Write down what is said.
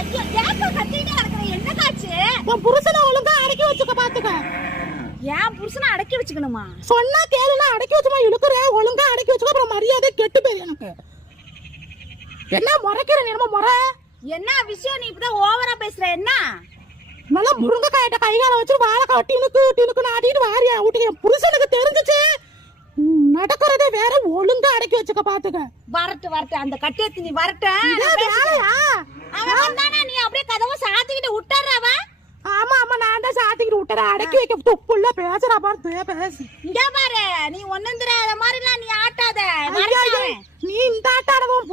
ஐயோ ஏப்பா கத்திட்டே கிடக்குற என்னக்காச்சு? உன் புருஷனை ஒழுங்கா அடக்கி வச்சுக்க பாத்துக்க. ஏன் புருஷனை அடக்கி வச்சுக்கணுமா? சொன்னா கேளுனா அடக்கி வச்சுமா இழுக்குற. ஒழுங்கா அடக்கி வச்சுக்க, அப்புறம் மரியாதை கெட்டு போய் எனக்கு. என்ன முறைக்கிற நீ? நம்ம முறை என்ன விஷயம்? நீ இப்பதான் ஓவரா பேசுற. என்ன நல்லா முருங்கைக்காயிட்ட கைகால வச்சு வாழைக்காய் டினுக்கு ஆட்டிட்டு வாரியா ஊட்டி. என் புருஷனுக்கு தெரிஞ்சிச்சு நடக்கிறதே வேற. ஒழுங்கா அடக்கி வச்சுக்க பாத்துக்க. வரட்டு அந்த கட்டியத்து நீ வரட்டு. அவன் வந்தானா நீ அப்படியே கதவை சாத்திக்கிட்டு விட்டுறாவ. ஆமா நான் தான் சாத்திக்கிட்டு விட்டுற. அடக்கி வைக்க துப்புள்ள பேசுறா பாரு. பேசு இங்க பாரு. நீ ஒண்ணும் தெரியாத மாதிரிலாம் நீ ஆட்டாத. நீ இந்த ஆட்டாடவும்